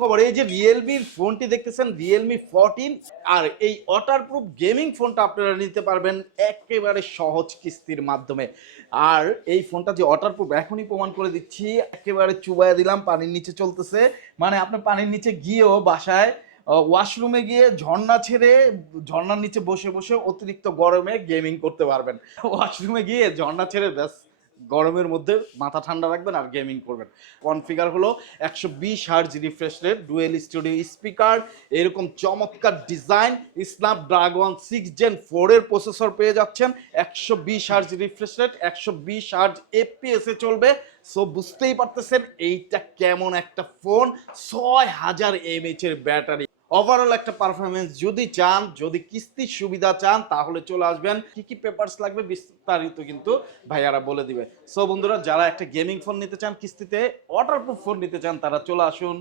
খবর, এই যে রিয়েলমির ফোনটি দেখতেছেন, রিয়েলমি 14, আর এই ওয়াটারপ্রুফ গেমিং ফোনটা আপনারা নিতে পারবেন একেবারে সহজ কিস্তির মাধ্যমে। আর এই ফোনটা যে ওয়াটারপ্রুফ এখনই প্রমাণ করে দিচ্ছি, একেবারে চুবাইয়া দিলাম, পানির নিচে চলতেছে। মানে আপনি পানির নিচে গিয়েও বাসায় ওয়াশরুমে গিয়ে ঝর্ণা ছেড়ে ঝর্ণার নিচে বসে বসে অতিরিক্ত গরমে গেমিং করতে পারবেন। ওয়াশরুমে গিয়ে ঝর্ণা ছেড়ে ব্যাস গরমের মধ্যে মাথা ঠান্ডা রাখবেন আর গেমিং করবেন। কনফিগার হলো 120 hertz refresh rate, dual studio speaker, এরকম চমৎকার ডিজাইন, স্ন্যাপড্রাগন 6 Gen 4 এর প্রসেসর পেয়ে যাচ্ছেন, 120 hertz refresh rate, 120 hertz FPS এ চলবে। সো বুঝতেই পারতেছেন এইটা কেমন একটা ফোন। 6000 mAh এর ব্যাটারি, ওভারঅল একটা পারফরমেন্স যদি চান, যদি কিস্তির সুবিধা চান তাহলে চলে আসবেন। কি কি পেপারস লাগবে বিস্তারিত কিন্তু ভাইয়ারা বলে দিবে। সো বন্ধুরা, যারা একটা গেমিং ফোন নিতে চান কিস্তিতে, ওয়াটারপ্রুফ ফোন নিতে চান, তারা চলে আসুন।